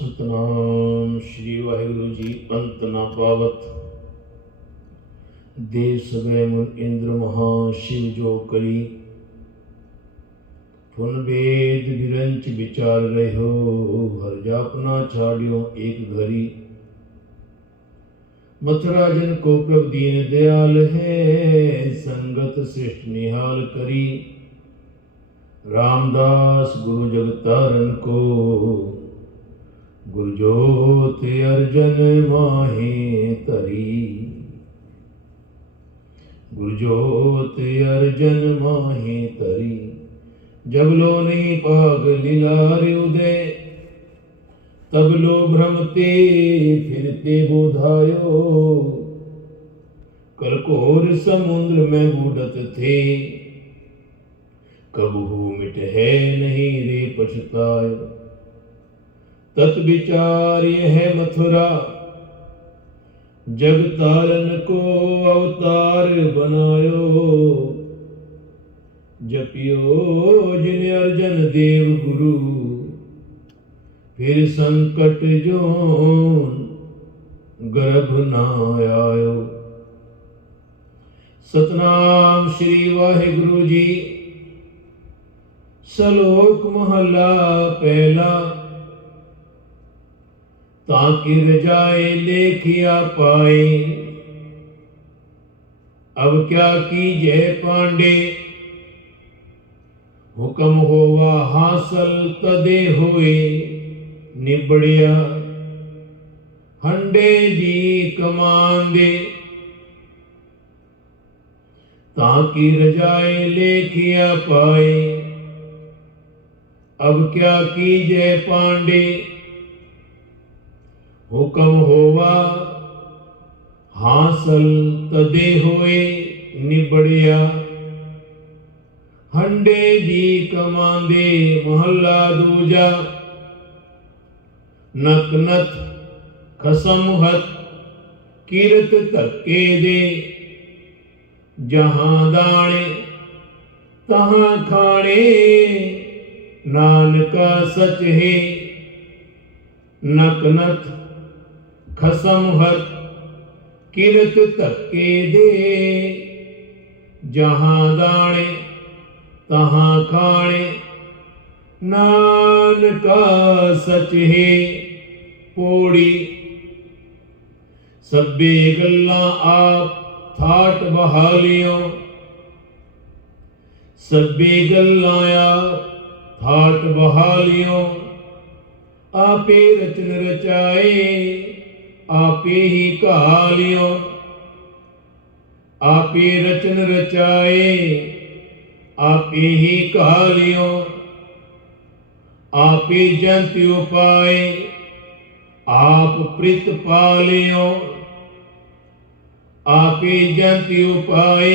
सतनाम श्री वाहिगुरु जी अंत न पावत। देव सबै मुन इंद्र महाशिव जो करी। फुन वेद बिरंच विचार रहो। हर जापना छाड़ियो एक घड़ी। मथुरा जन को प्रभ दीन दयाल है। संगत श्रेष्ठ निहाल करी। रामदास गुरु जगतारन को। गुरजोत अर्जन माहे तरी। गुरजोत अर्जन माहे तरी। जब लो नहीं पाग लीलार उदय। तब लो भ्रमते फिरते बोधायो। कलकोर समुद्र में बूढ़त थे। कबहू मिट है नहीं रे पछतायो। तत् विचार यह मथुरा। जग तारन को अवतार बनायो। जपियो जिन अर्जन देव गुरु। फिर संकट जोन गर्भ न आयो। सतनाम श्री वाहिगुरु जी। सलोक महला पहला। ताकि रजाए लेखिया पाए। अब क्या कीजिए पांडे। हुक्म होवा हासिल तदे हुए। निबड़िया हंडे जी कमान दे। ताकि रजाए लेखिया पाए। अब क्या कीजिए पांडे। हुक्म होवा हासिल तदे होए। निबड़िया हंडे जी कमांदे। महला दूजा। नक नथ खसम हत कीरत धक्के दे। जहां दाणे तहां खाणे। नानका सच है। नक नथ खसम हत किरत धक्के दे। जहां दाणे तहां खाणे। नानका सच है। पौड़ी सब्बे गल्लां आप थाट बहालियों। सब्बे गल्लां आप थाट बहालियों। आपे रचन रचाए। आपे ही कहालियों। आपे रचन रचाए। आपे ही कहालियों। आपे जंत उपाय। आप प्रित पालियों। आपे जंत उपाय।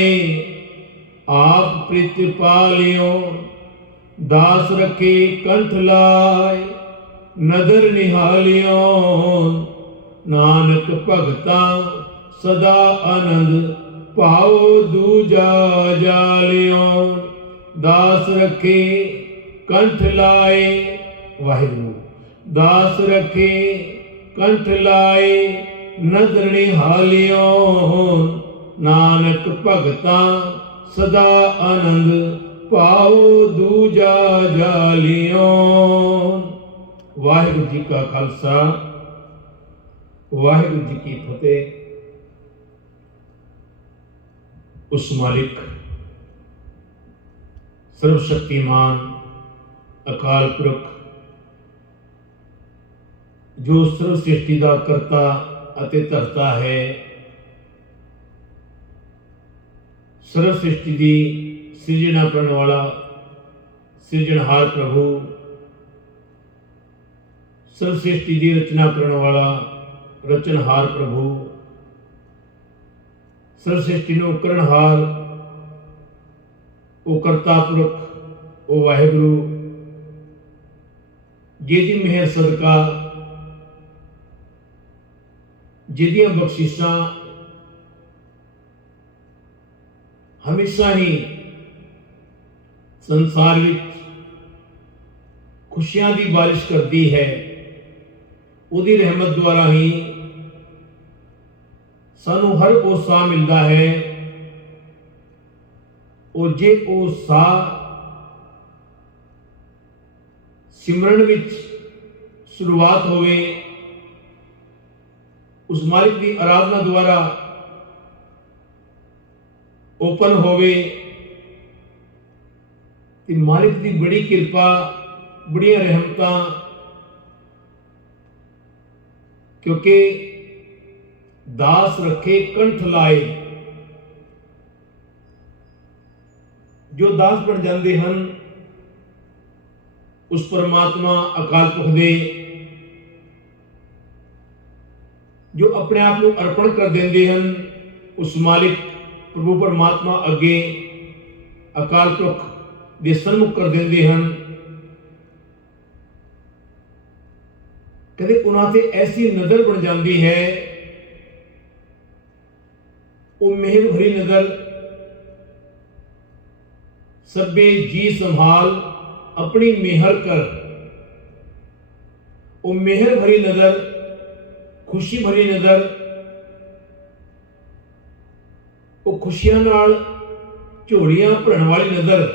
आप प्रित पालियों। दास रखे कंठ लाय। नदर निहालियों। नानक भगता सदा आनंद पाओ दूजा जालियों। दास रखे कंठ लाए। वाहिगुरु दास रखे कंठ लाए। नदर निहालियों। नानक भगता सदा आनंद पाओ दूजा जालियों। वाहिगुरु जी का खालसा वाहिगुरु जी की फतेह। उस मालिक सर्वशक्तिमान अकाल पुरख जो सर्व सृष्टि का करता अते धरता है। सर्व सृष्टि की सृजना करने वाला सृजनहार प्रभु। सर्व सृष्टि की रचना करने वाला रचनहार प्रभु। सर्व सृष्टि नो करणहार ओ करता पुरख ओ वाहिगुरु। जिहदी मेहर सदका जिहदियां बख्शिशां हमेशा ही संसार विच खुशियां दी बारिश करती है। ਉਹਦੀ ਰਹਿਮਤ ਦੁਆਰਾ ਹੀ ਸਾਨੂੰ ਹਰ ਉਹ ਸਾਹ ਮਿਲਦਾ ਹੈ। ਉਹ ਜੇ ਉਹ ਸਾਹ ਸਿਮਰਨ ਵਿੱਚ ਸ਼ੁਰੂਆਤ ਹੋਵੇ, ਉਸ ਮਾਲਿਕ ਦੀ ਆਰਾਧਨਾ ਦੁਆਰਾ ਓਪਨ ਹੋਵੇ, ਤੇ ਮਾਲਿਕ ਦੀ ਬੜੀ ਕਿਰਪਾ, ਬੜੀਆਂ ਰਹਿਮਤਾਂ, ਕਿਉਂਕਿ ਦਾਸ ਰੱਖੇ ਕੰਠ ਲਾਏ, ਜੋ ਦਾਸ ਬਣ ਜਾਂਦੇ ਹਨ ਉਸ ਪਰਮਾਤਮਾ ਅਕਾਲ ਪੁਰਖ ਦੇ, ਜੋ ਆਪਣੇ ਆਪ ਨੂੰ ਅਰਪਣ ਕਰ ਦਿੰਦੇ ਹਨ ਉਸ ਮਾਲਿਕ ਪ੍ਰਭੂ ਪਰਮਾਤਮਾ ਅੱਗੇ, ਅਕਾਲ ਪੁਰਖ ਦੇ ਸਨਮੁਖ ਕਰ ਦਿੰਦੇ ਹਨ। ਕਦੇ ਉਹਨਾਂ ਤੇ ਐਸੀ ਨਜ਼ਰ ਬਣ ਜਾਂਦੀ ਹੈ, ਉਹ ਮਿਹਰ ਭਰੀ ਨਜ਼ਰ, ਸਭੇ ਜੀ ਸੰਭਾਲ अपनी मेहर कर, वो मेहर भरी नजर, खुशी भरी नजर, वो खुशियां नाल झोलियां भरन वाली नजर,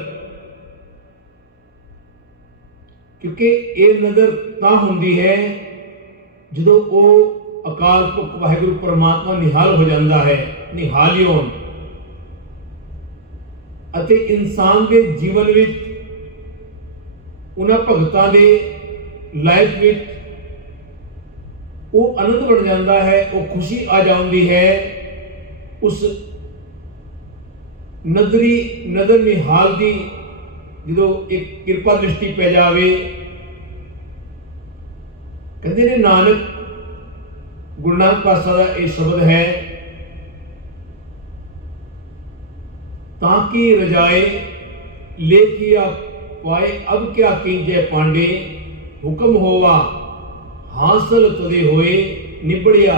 क्योंकि ये नजर तां हुंदी है जदों वो अकाल पुरख वाहिगुरू परमात्मा निहाल हो जाता है, निहालियों अते इंसान के जीवन विच उन्हां भगतां दे लाइफ विच वो आनंद बन जाता है, वो खुशी आ जाती है, उस नजर निहाल दी जो एक कृपा दृष्टि पै जावे। कहते ने नानक गुरु नानक पातशाह दा ये शब्द है, ताकि रजाए ले किया पाए अब क्या कीजे पांडे, हुक्म होवा हासिल तदे होए, निबड़िया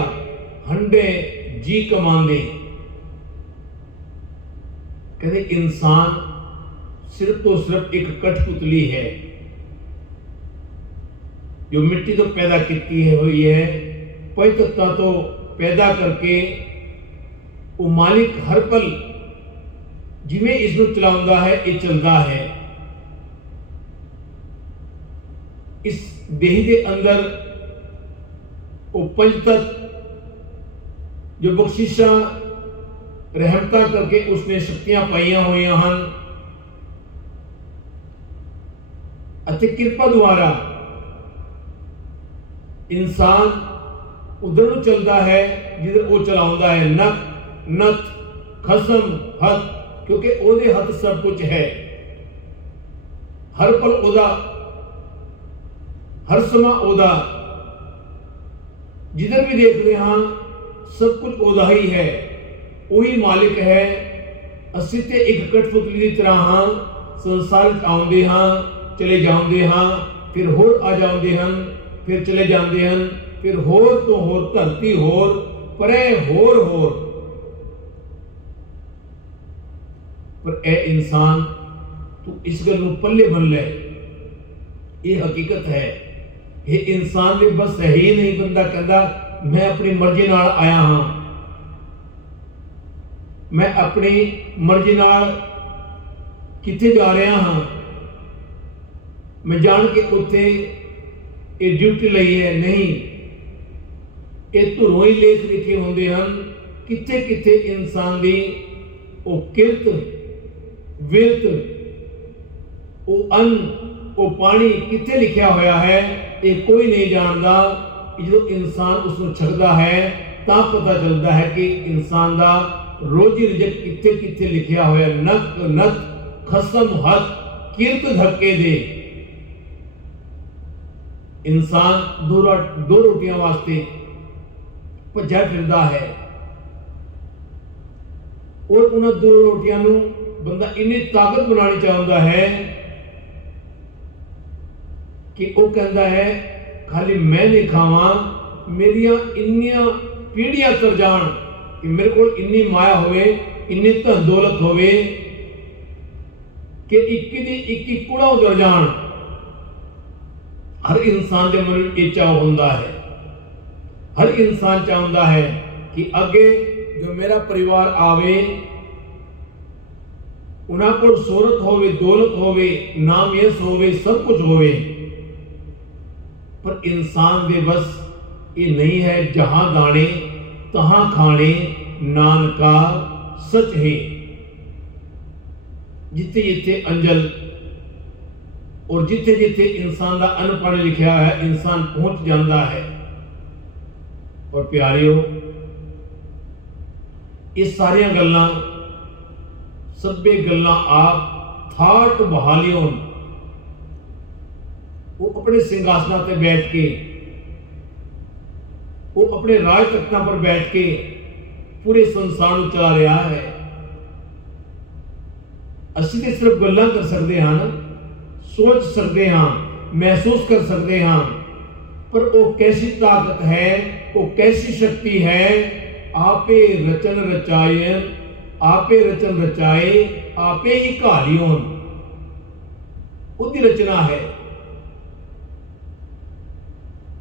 हंडे जी कमांदे। कहते इंसान सिर्फ तो सिर्फ एक कठपुतली है जो मिट्टी तो पैदा की हुई है, पंच तत्वां तो पैदा करके वो मालिक हर पल जिवें इसनूं चलाउंदा है, ये चलदा है। इस देह के अंदर वो पंचतत्व जो बख्शिशा रहमतां करके उसने शक्तियां पाइयां हुई हैं, अते कृपा द्वारा इंसान उधर चलता है जिधर वो चलाउंदा है, नक नत खसम हथ, क्योंकि ओदे हथ सब कुछ है, हर पल ओदा, हर समय ओदा, जिधर भी देख रहे हैं सब कुछ ओदा ही है, वही मालिक है। असीं ते एक कठपुतली की तरह हाँ, संसार आउंदे हाँ, चले जाते हाँ, फिर होर आ जाते हैं, फिर चले जाते हैं, फिर होर तो होर, धरती होर, परे होर होर। पर ए इंसान तू इस गल नूं पल्ले बन ले, ये हकीकत है। ये इंसान भी बस है ही नहीं, बंदा कहता मैं अपनी मर्जी नाल आया हाँ, मैं अपनी मर्जी नाल किथे जा रहा हाँ, मैं जान के उत्थे ये ड्यूटी लई है, नहीं, ये धुरों ही लेख लिखे होंदे हन, किथे किथे इंसान दी वो किरत विरत, वो अन्न वो पानी किथे लिखा होया है, ये कोई नहीं जानता। जो इंसान उसको छकदा है तां पता चलता है कि इंसान का रोजी रिजक किथे किथे लिखा होया, नक नत खसम हथ किरत धक्के दे। इंसान दो रोटियां वास्ते भज्जा फिरदा है, और उन्हां दो रोटियां नूं बंदा इन्नी ताकत बनानी चाहता है कि वो कहता है खाली मैं नहीं खावा, मेरिया इन्नियां पीढ़ियां तर जान, कि मेरे को इन्नी माया होवे, इन्नी धन दौलत होवे कि इक्की दी इक्की कुड़ा उतर जान। हर इंसान के मन में ये चाह होंदा है, हर इंसान चाहता है कि अगे जो मेरा परिवार आवे उन्हां कोल शोहरत होवे, दौलत होवे, नाम यश होवे, सब कुछ होवे, पर इंसान दे बस ये नहीं है। जहां दाने तहां खाने, नानका सच है। जिथे जिथे अंजल और जिथे जिथे इंसान का अनपढ़ लिखा है, इंसान पहुंच जाता है। और प्यारियो, ये सारिया गल्लां सभे गल्लां आप थाट बहालियों वो अपने सिंघासना पर बैठ के, वो अपने राज तख्तां पर बैठ के पूरे संसार को चला रहा है। असीं ते सिर्फ गल्लां कर सकते हैं, सोच सकते हैं, महसूस कर सकते हैं, पर वो कैसी ताकत है, वो कैसी शक्ति है। आपे रचन रचाए, आपे रचन रचाए, आपे ही घालियों, उसकी रचना है।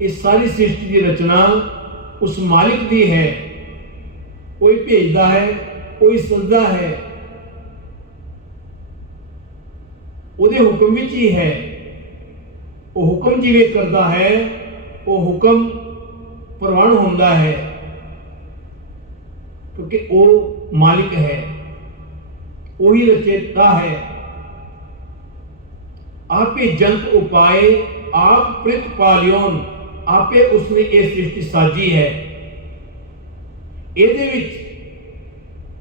इस सारी सृष्टि की रचना उस मालिक की है। कोई भेजता है, कोई सजदा है, ਉਹਦੇ ਹੁਕਮ ਵਿੱਚ ਹੀ है। वो हुक्म जिवें करता है, वो हुक्म प्रवान होता है, क्योंकि वो मालिक है, वही रचेता है। आपे जंत उपाय, आप प्रित पालियोन, आपे उसने ये सृष्टि साजी है। ਇਹਦੇ ਵਿੱਚ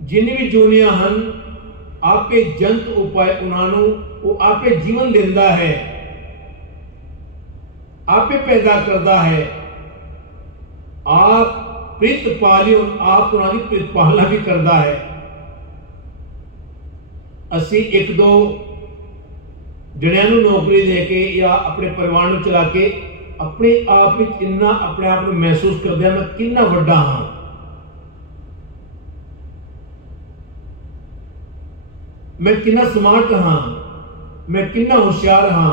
ਜਿੰਨੇ ਵੀ ਜੂਨੀਆਂ ਹਨ, आपे जंत उपाय उन्होंने वो आपे जीवन देता है, आपे पैदा करता है। आप प्रित पालियों, आप उन्होंने प्रित पालना भी करता है। असी एक दो जणियां नूं नौकरी दे के या अपने परिवार नूं चला के अपने आप विच इन्ना अपने आप नूं महसूस करते हैं, मैं कितना वड्डा हाँ, मैं कितना स्मार्ट हाँ, मैं कितना होशियार हाँ।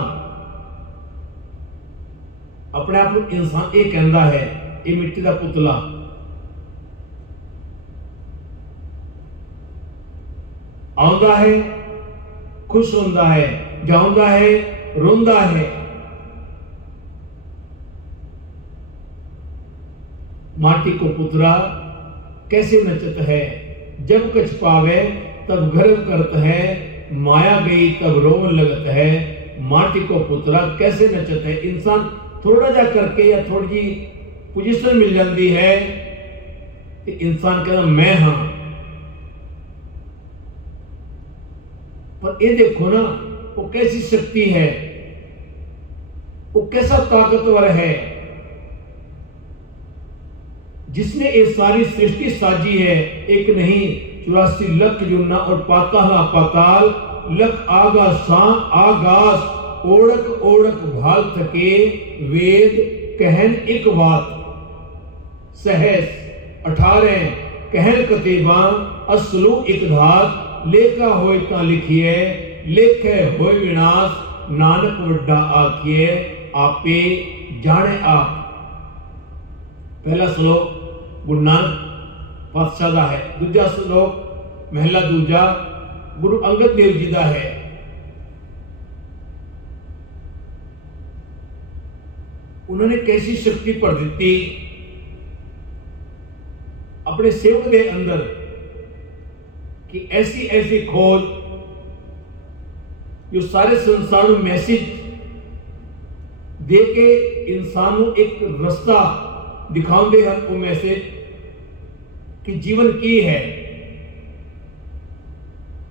अपने आप को इंसान ये कहता है, ये मिट्टी का पुतला। आउंदा है, खुश होता है, जाऊंदा है, रोंदा है। माटी को पुतरा कैसे नचत है, जब कछ पावे तब गर्व करत है, माया गई तब रोवन लगत है। माटी को पुतरा कैसे नचत है। इंसान थोड़ा जा करके या थोड़ी जी पोजीशन मिल जाती है तो इंसान कहता मैं हाँ। पर ये देखो ना, वो कैसी शक्ति है, वो कैसा ताकतवर है, जिसने ये सारी सृष्टि साजी है। एक नहीं 84 लख जुन्ना और पाताला पाताल, लख आगा सांग आगास, ओढ़क ओढ़क भाल थके, वेद कहन एक बात, सहस 18 कहन कतेबा, असलू एक धात, लेखा होए ता लिखिए, लेखे होए विनाश, नानक वड्डा आखिए, आपे जाने आप। पहला श्लोक गुरु नानक पातशाह का है, दूजा श्लोक महला दूजा गुरु अंगद देव जी का है। उन्होंने कैसी शक्ति भर दी अपने सेवक के अंदर कि ऐसी ऐसी खोज जो सारे संसार में मैसेज दे के इंसान को एक रास्ता दिखाते हैं। वो मैसेज कि जीवन की है।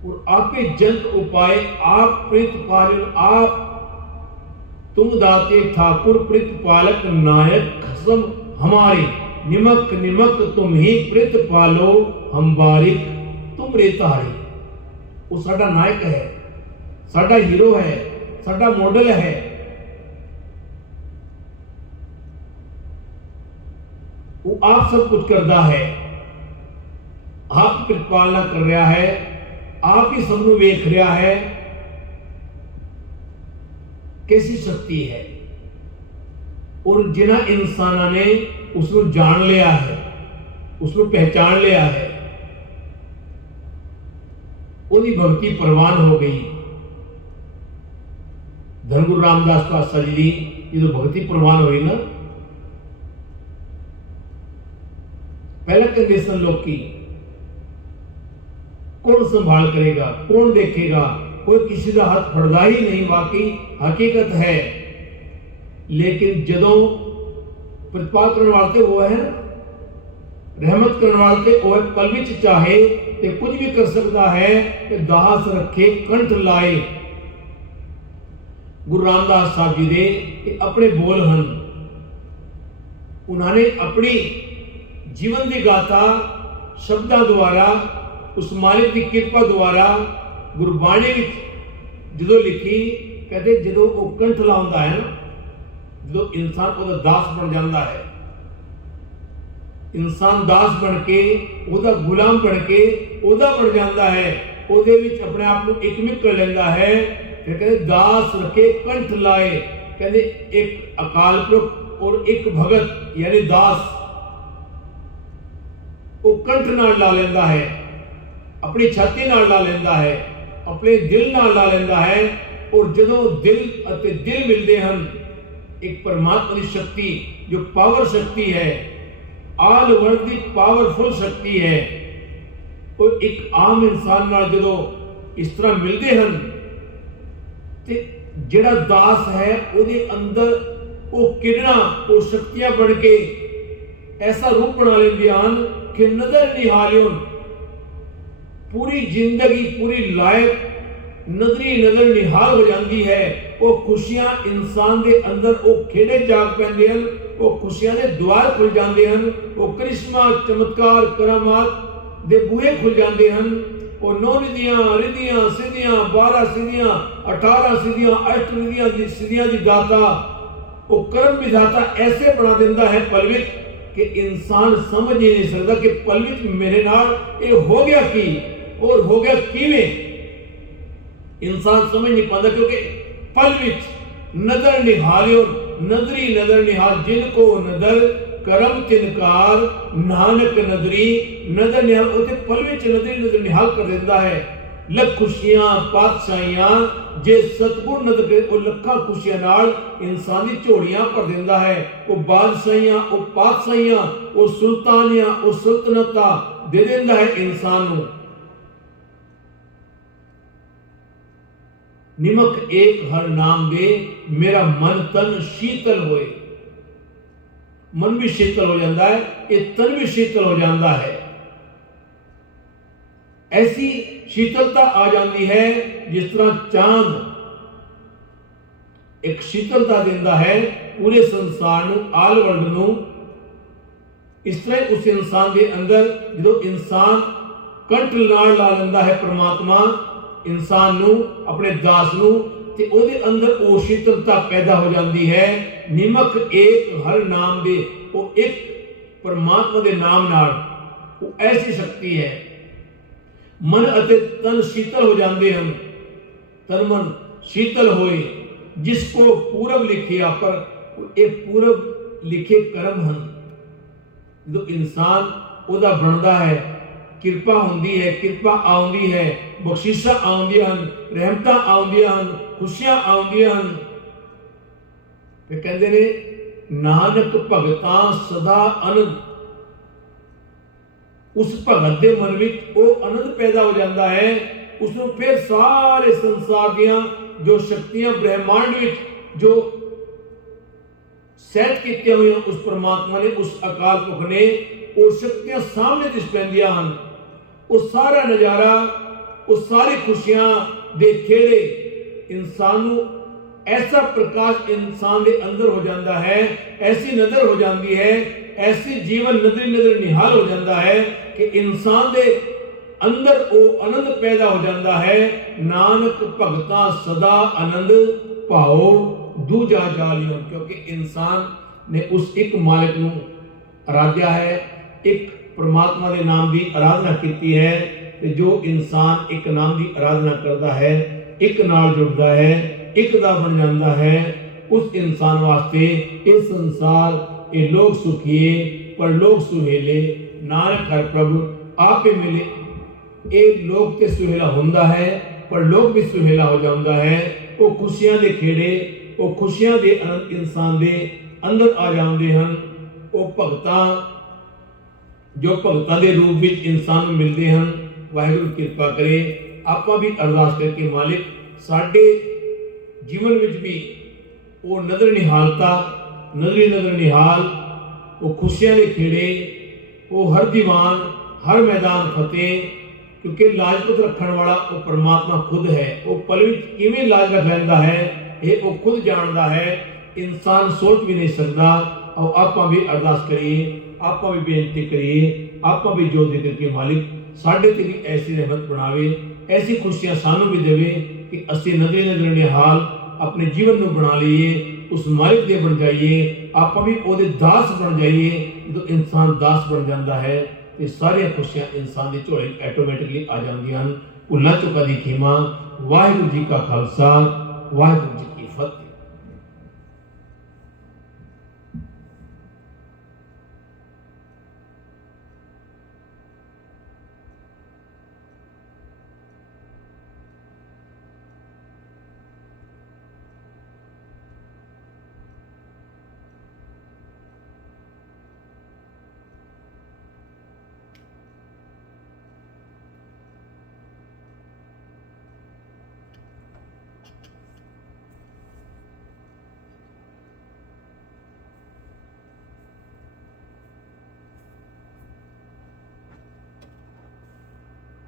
और आपे जंत उपाय, आप प्रित पालन, आप तुम दाते ठाकुर प्रित पालक नायक, खसम हमारे निमक निमक तुम ही प्रित पालो, हम बारिक तुम रेतारी। वो साडा नायक है, साडा हीरो है, साडा मॉडल है। वो आप सब कुछ करता है, आप प्रतिपालना कर रहा है, आप ही सबनों वेख रहा है। कैसी शक्ति है। और जिन्हां इंसानां ने उसਨੂੰ जान लिया है, उसਨੂੰ पहचान लिया है, ਉਹਦੀ भक्ति प्रवान हो गई। धन गुरु रामदास पातशाह जी की जो भक्ति प्रवान हुई ना, पहला कहते सन लोकी कौन संभाल करेगा, कौन देखेगा, कोई किसी का हाथ फड़दा ही नहीं। वाकई हकीकत है, लेकिन जदों प्रतिपाल करने वाले वो है, रहमत करने वाले वो पल विच चाहे ते कुछ भी कर सकता है कि दास रखे कंठ लाए। गुरु रामदास साहब जी दे अपने बोल हैं, उन्होंने अपनी जीवन की गाथा शब्दों द्वारा उस मालिक की कृपा द्वारा गुरबाणी जो लिखी। कहते जो वो कंठ लाता है ना, जो इंसान वो दास बन जाता है, इंसान दास बन के ਉਹਦਾ गुलाम बन के ਉਹਦਾ बन जाता है, ਉਹਦੇ ਵਿੱਚ अपने आप को एकमिक कर लेता है। फिर कहते दास रखे कंठ लाए, कहते एक अकाल पुरख और एक भगत यानी दास वो कंठ नाल ला लेता है, अपनी छाती नाल ला लेता है, अपने दिल नाल ला लेता है। और जदों दिल अते दिल मिलते हैं, एक परमात्मा की शक्ति जो पावर शक्ति है, आल वर्ल्ड की पावरफुल शक्ति है, और एक आम इंसान नाल जदों इस तरह मिलते हैं ते जिहड़ा दास है उसके अंदर वो किरणा वो शक्तियां बन के ऐसा रूप बना लेंदियां हैं कि नजर निहालियों पूरी जिंदगी पूरी लाइफ नजरी नजर निहाल हो जाती है। वो खुशियां इंसान के अंदर वो खेड़े जाग पैंदे हैं, वो खुशियां के द्वार खुल जाते हैं, वो करिश्मा चमत्कार करामात दे बूहे खुल जाते हैं। वो 9 निधियां रिधियां सिद्धियां 12 सिद्धियां 18 सिद्धियां 8 निधियां दी सिद्धियां दी दाता वो कर्म विधाता ऐसे बना देता है पलवित कि इंसान समझ ही नहीं सकता कि पलवित मेरे नाल ये हो गया की और हो गया किवें। इंसान समझ नहीं पाता क्योंकि पलवित नजर निहालियो नजरी नजर निहाल जिनको नजर करम तिनकार नानक नजरी नजर निहाल उसे पल विच नजरी नजर निहाल कर देता है। लख खुशियां पातशाहियां जे सतगुर नजर करे वो लखा खुशियां नाल इंसान दी झोलियां भर देता है। वो बादशाहियां वो पातशाहियां वो सुल्तानियां वो सुल्तनता दे देता है इंसान नूं। निमक एक हर नाम दे मेरा मन तन शीतल होए। मन भी शीतल हो जाता है, ये तन भी शीतल हो जाता है। ऐसी शीतलता आ जाती है जिस तरह चांद एक शीतलता देता है पूरे संसार नूं आल वर्ल्ड नूं। इस तरह उस इंसान के अंदर जो इंसान कंठ नाल ला लेंदा है परमात्मा इंसान नूं अपने दास नूं ते ओदे अंदर वो शीतलता पैदा हो जाती है। निमक एक हर नाम दे वो एक परमात्मा के नाम नाल वो ऐसी शक्ति है। मन अते तन शीतल हो जाते हैं, तन मन शीतल होए जिसको पूरब लिखिया पर ये पूरब लिखे कर्म हैं। जो इंसान ओदा बनता है किरपा होंदी है, किरपा आउंदी है, बख्शिशा आउंदियां हन, रहमतां आउंदियां हन, खुशियां आउंदियां हन। फिर कहते ने नानक भगतां सदा आनंद। उस भगत के मन में वो आनंद पैदा हो जाता है। उसमें फिर सारे संसार दियां जो शक्तियां ब्रह्मांड में जो सैट की हुई उस परमात्मा ने उस अकाल पुरख ने वो शक्तियां सामने दिस पैंदियां हन। वो सारा नजारा वो सारी खुशियां दे खेड़े इंसान ऐसा प्रकाश इंसान के अंदर हो जाता है, ऐसी नजर हो जाती है, ऐसी जीवन नजर नजर निहाल हो जाता है कि इंसान के अंदर वो आनंद पैदा हो जाता है। नानक भगतां सदा आनंद पाओ दूजा जालियों। क्योंकि इंसान ने उस एक मालिक नूं आराध्या है, एक परमात्मा के नाम की आराधना की है। जो इंसान एक नाम की आराधना करता है, एक नाल जुड़ता है, एक दा बन जाता है, उस इंसान वास्ते इस संसार ये लोग सुखिए पर लोग सुहेले, नानक हर प्रभु आपे मिले। ਇਹ ਲੋਕ ਤੇ ਸੁਹੇਲਾ ਹੁੰਦਾ ਹੈ ਪਰ ਲੋਕ ਵੀ ਸੁਹੇਲਾ ਹੋ ਜਾਂਦਾ ਹੈ। ਉਹ ਖੁਸ਼ੀਆਂ ਦੇ ਖੇੜੇ, ਉਹ ਖੁਸ਼ੀਆਂ ਦੇ ਇਨਸਾਨ ਦੇ ਅੰਦਰ ਆ ਜਾਂਦੇ ਹਨ। ਉਹ ਭਗਤਾਂ ਜੋ ਭਗਤਾਂ ਦੇ ਰੂਪ ਵਿੱਚ ਇਨਸਾਨ ਨੂੰ ਮਿਲਦੇ ਹਨ। ਵਾਹਿਗੁਰੂ ਕਿਰਪਾ ਕਰੇ। ਆਪਾਂ ਵੀ ਅਰਦਾਸ ਕਰਕੇ ਮਾਲਿਕ ਸਾਡੇ ਜੀਵਨ ਵਿੱਚ ਵੀ ਉਹ ਨਜ਼ਰ ਨਿਹਾਲਤਾ, ਨਜ਼ਰ ਨਿਹਾਲ, ਉਹ ਖੁਸ਼ੀਆਂ ਦੇ ਖੇੜੇ, ਉਹ ਹਰ ਦੀਵਾਨ, ਹਰ ਮੈਦਾਨ ਫਤਿਹ। क्योंकि लाजपत रखने वाला वो परमात्मा खुद है। वो पल किवें लाज रख लैंदा है ये वो खुद जानता है, इंसान सोच भी नहीं सकता। और आप भी अरदास करिए, आप भी बेनती करिए, आप भी जो जिक्र के मालिक साढ़े ते भी ऐसी रहमत बनावे, ऐसी खुशियां सानू भी देवे कि असी नजर निहाल अपने जीवन में बना लीए, उस मालिक दे बन जाइए। आप भी ओदे दास बन जाइए। जो इंसान दास बन जाता है ਤੇ ਸਾਰੀਆਂ ਖੁਸ਼ੀਆਂ ਇਨਸਾਨ ਦੀ ਝੋਲੀ ਆਟੋਮੈਟਿਕਲੀ ਆ ਜਾਂਦੀਆਂ ਹਨ। ਭੁੱਲਾਂ ਚੁੱਕਾਂ ਦੀ ਖਿਮਾ। ਵਾਹਿਗੁਰੂ ਜੀ ਕਾ ਖਾਲਸਾ, ਵਾਹਿਗੁਰੂ ਜੀ ਕੀ ਫਤਿਹ।